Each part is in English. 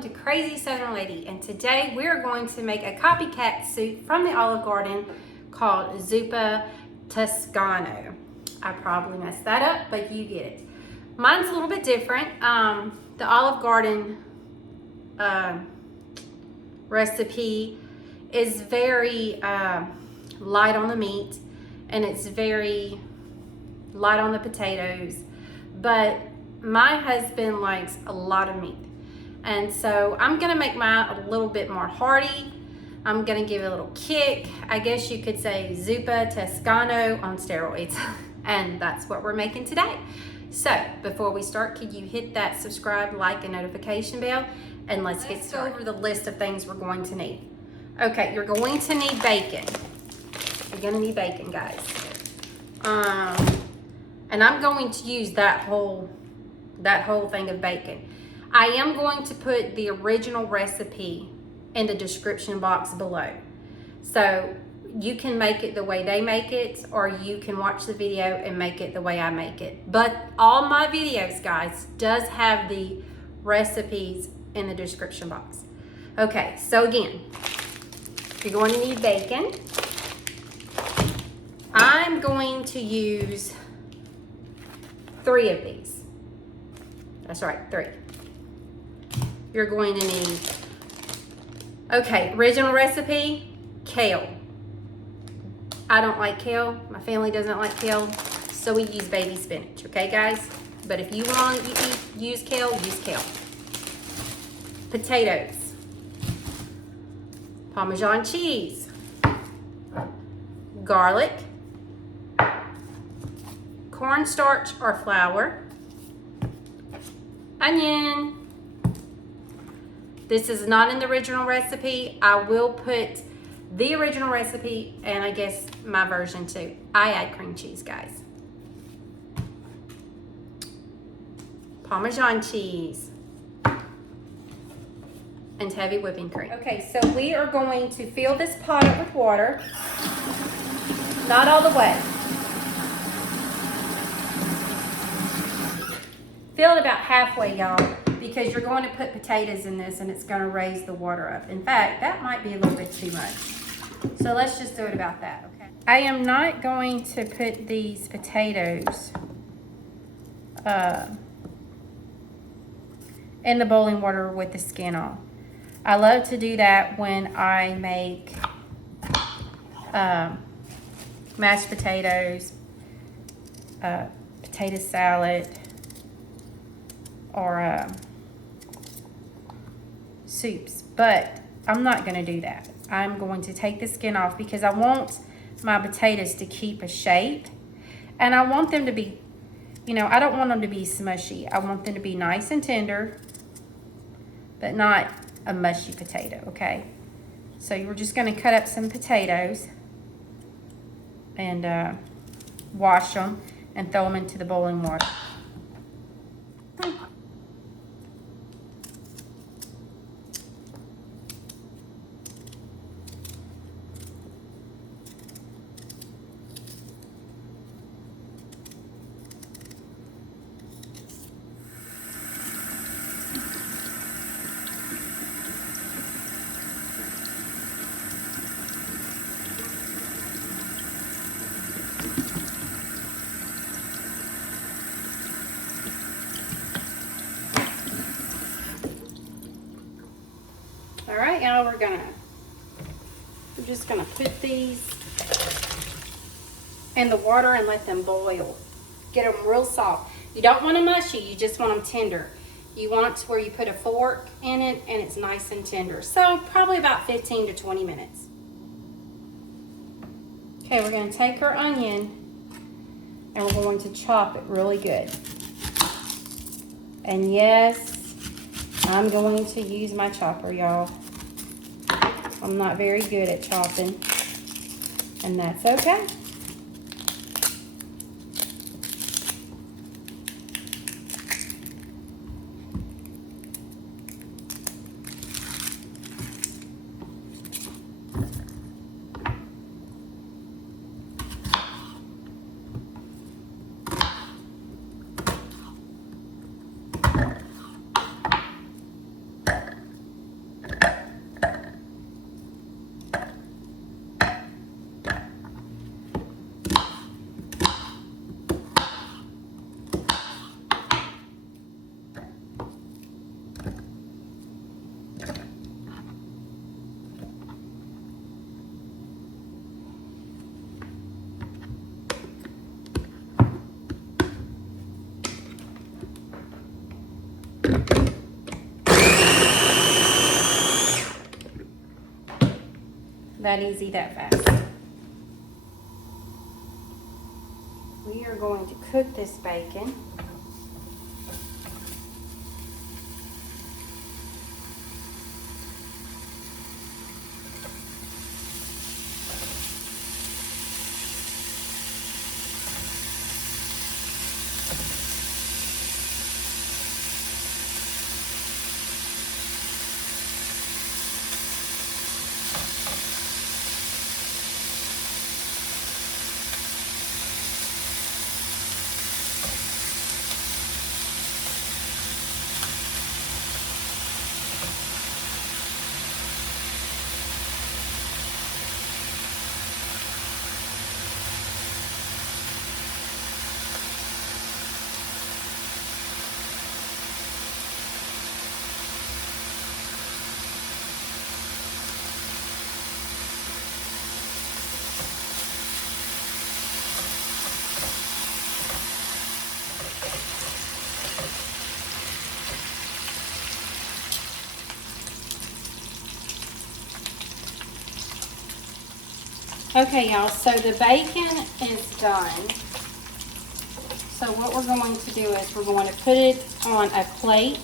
welcome to Crazy Southern Lady, and today we're going to make a copycat soup from the Olive Garden called Zuppa Toscana. I probably messed that up, but you get it. Mine's a little bit different. The Olive Garden recipe is very light on the meat, and it's very light on the potatoes, but my husband likes a lot of meat, and so I'm gonna make mine a little bit more hearty. I'm gonna give it a little kick. I guess you could say Zuppa Toscana on steroids. And that's what we're making today. So before we start, could you hit that subscribe, like, and notification bell, and let's get started. Go over the list of things we're going to need. Okay, you're going to need bacon. You're gonna need bacon, guys. And I'm going to use that whole thing of bacon. I am going to put the original recipe in the description box below. So you can make it the way they make it, or you can watch the video and make it the way I make it. But all my videos, guys, does have the recipes in the description box. Okay, so again, you're going to need bacon. I'm going to use 3 of these. That's right, 3. You're going to need, okay, original recipe, kale. I don't like kale. My family doesn't like kale, so we use baby spinach, okay, guys? But if you want to use kale, use kale. Potatoes. Parmesan cheese. Garlic. Cornstarch or flour. Onion. This is not in the original recipe. I will put the original recipe and I guess my version too. I add cream cheese, guys. Parmesan cheese. And heavy whipping cream. Okay, so we are going to fill this pot up with water. Not all the way. Fill it about halfway, y'all, because you're going to put potatoes in this and it's going to raise the water up. In fact, that might be a little bit too much. So let's just do it about that, okay? I am not going to put these potatoes in the boiling water with the skin on. I love to do that when I make mashed potatoes, potato salad, or soups, but I'm not going to do that. I'm going to take the skin off because I want my potatoes to keep a shape, and I want them to be, you know, I don't want them to be smushy. I want them to be nice and tender, but not a mushy potato, okay? So you're just going to cut up some potatoes and wash them and throw them into the boiling water. All right, now we're just gonna put these in the water and let them boil. Get them real soft. You don't want them mushy, you just want them tender. You want it where you put a fork in it and it's nice and tender. So probably about 15 to 20 minutes. Okay, we're gonna take our onion and we're going to chop it really good. And yes, I'm going to use my chopper, y'all. I'm not very good at chopping, and that's okay. That easy, that fast. We are going to cook this bacon. Okay, y'all, so the bacon is done. So what we're going to do is we're going to put it on a plate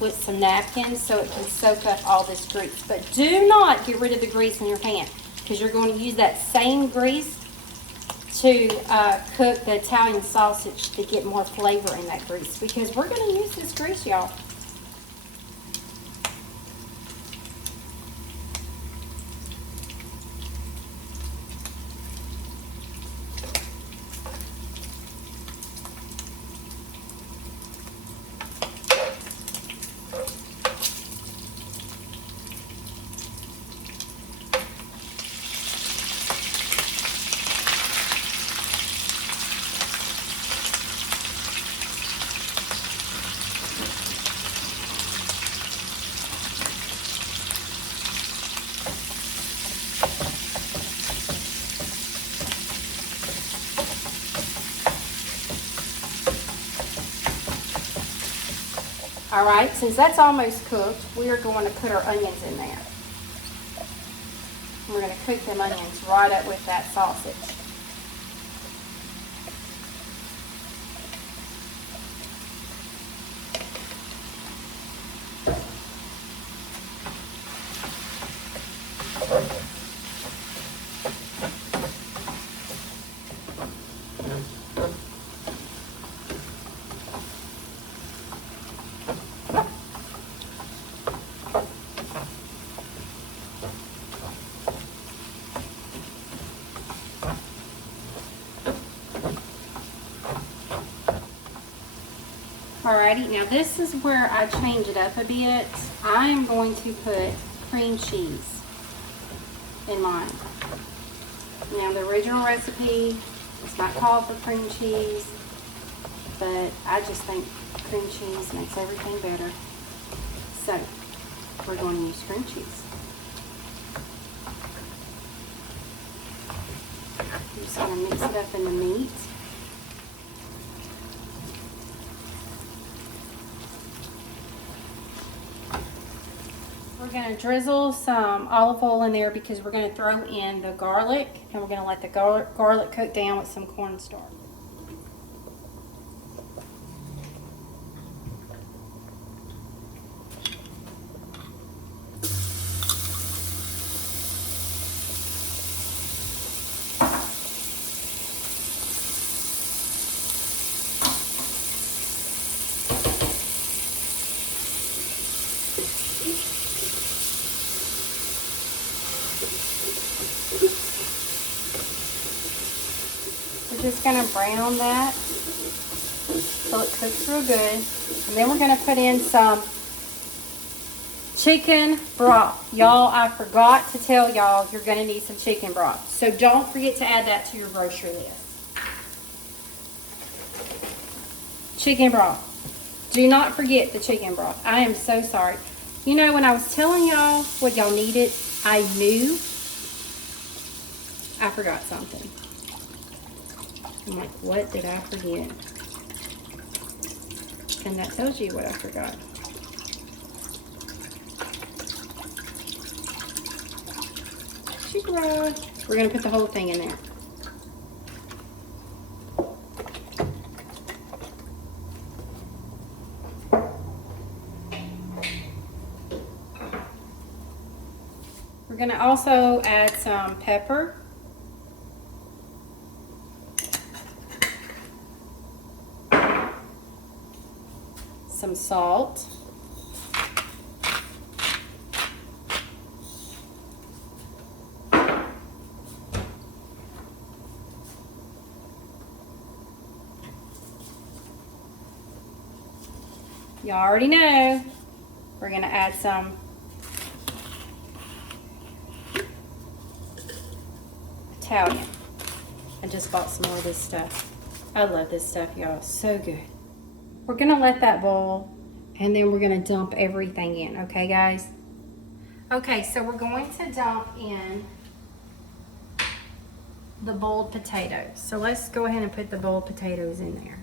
with some napkins so it can soak up all this grease. But do not get rid of the grease in your pan, because you're going to use that same grease to cook the Italian sausage to get more flavor in that grease, because we're going to use this grease, y'all. All right, since that's almost cooked, we are going to put our onions in there. We're going to cook them onions right up with that sausage. Alrighty, now this is where I change it up a bit. I am going to put cream cheese in mine. Now the original recipe is not called for cream cheese, but I just think cream cheese makes everything better. So we're going to use cream cheese. I'm just going to mix it up in the meat. We're going to drizzle some olive oil in there because we're going to throw in the garlic, and we're going to let the garlic cook down with some cornstarch. Just going to brown that so it cooks real good, and then we're going to put in some chicken broth. Y'all, I forgot to tell y'all you're going to need some chicken broth, so don't forget to add that to your grocery list. Chicken broth. Do not forget the chicken broth. I am so sorry. You know, when I was telling y'all what y'all needed, I knew I forgot something. I'm like, what did I forget? And that tells you what I forgot. Big rod. We're gonna put the whole thing in there. We're gonna also add some pepper. Some salt. You already know we're gonna add some Italian. I just bought some more of this stuff. I love this stuff, y'all. So good. We're gonna let that boil and then we're gonna dump everything in, okay guys? Okay, so we're going to dump in the boiled potatoes. So let's go ahead and put the boiled potatoes in there.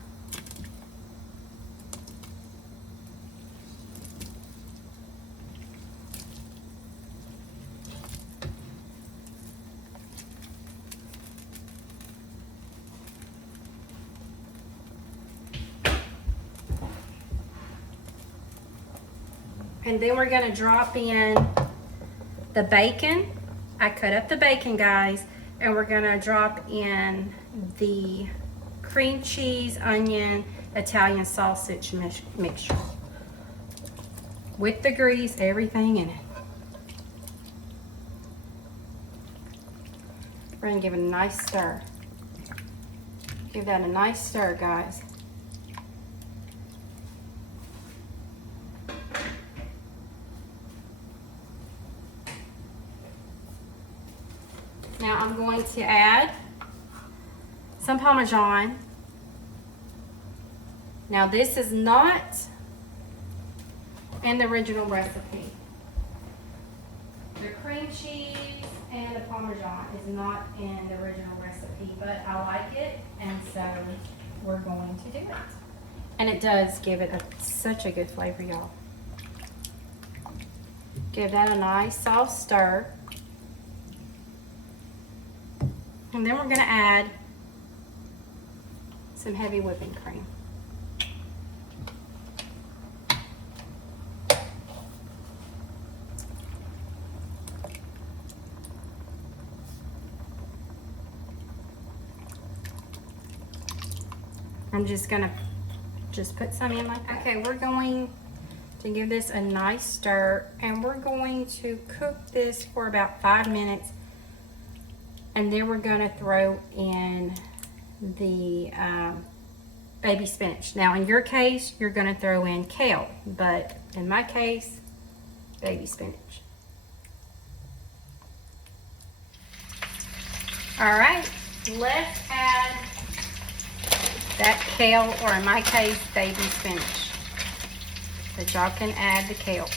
And then we're gonna drop in the bacon. I cut up the bacon, guys, and we're gonna drop in the cream cheese, onion, Italian sausage mixture. With the grease, everything in it. We're gonna give it a nice stir. Give that a nice stir, guys. Now I'm going to add some Parmesan. Now this is not in the original recipe. The cream cheese and the Parmesan is not in the original recipe, but I like it, and so we're going to do it. And it does give it such a good flavor, y'all. Give that a nice soft stir. And then we're going to add some heavy whipping cream. I'm just going to put some in like that. Okay, we're going to give this a nice stir, and we're going to cook this for about 5 minutes. And then we're going to throw in the baby spinach. Now, in your case, you're going to throw in kale, but in my case, baby spinach. All right, let's add that kale, or in my case, baby spinach. But y'all can add the kale.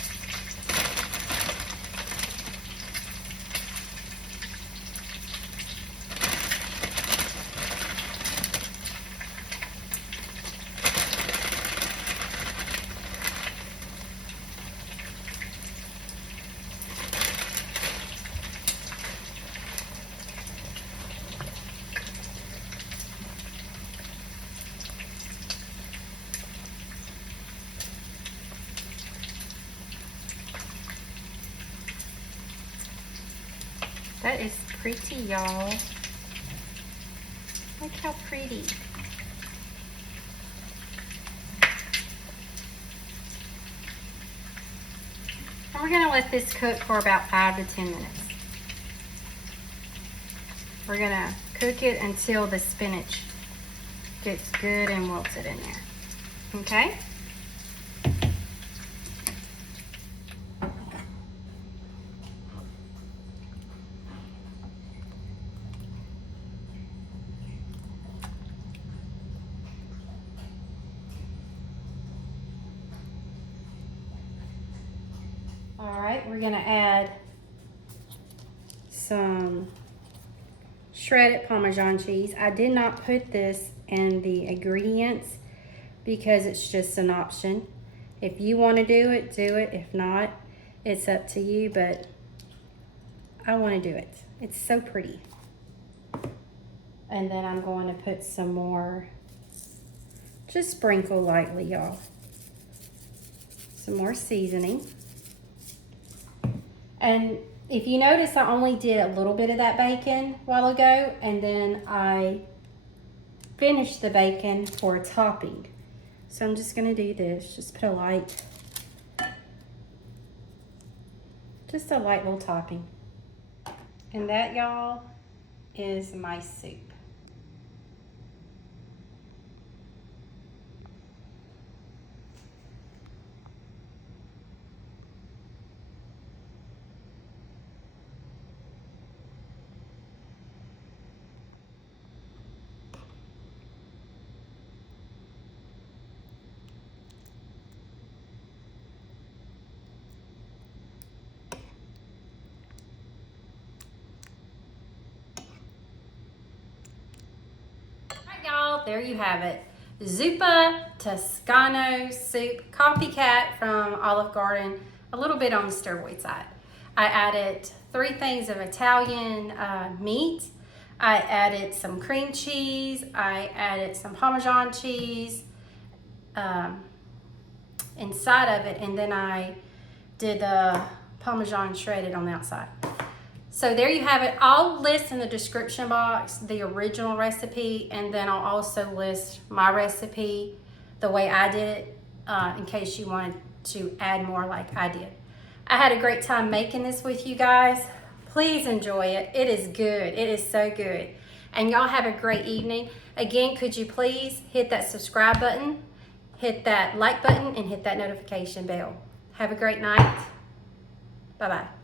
That is pretty, y'all. Look how pretty. And we're gonna let this cook for about 5 to 10 minutes. We're gonna cook it until the spinach gets good and wilted in there. Okay? All right, we're gonna add some shredded Parmesan cheese. I did not put this in the ingredients because it's just an option. If you want to do it, do it. If not, it's up to you, but I want to do it. It's so pretty. And then I'm going to put some more, just sprinkle lightly, y'all. Some more seasoning. And if you notice, I only did a little bit of that bacon a while ago, and then I finished the bacon for a topping. So I'm just gonna do this, just put a light, just a light little topping. And that, y'all, is my soup. Y'all, there you have it. Zuppa Toscana soup, Copycat from Olive Garden, a little bit on the steroid side. I added 3 things of Italian meat. I added some cream cheese. I added some Parmesan cheese inside of it, and then I did the Parmesan shredded on the outside. So there you have it. I'll list in the description box the original recipe, and then I'll also list my recipe the way I did it in case you wanted to add more like I did. I had a great time making this with you guys. Please enjoy it. It is good. It is so good. And y'all have a great evening. Again, could you please hit that subscribe button, hit that like button, and hit that notification bell. Have a great night. Bye-bye.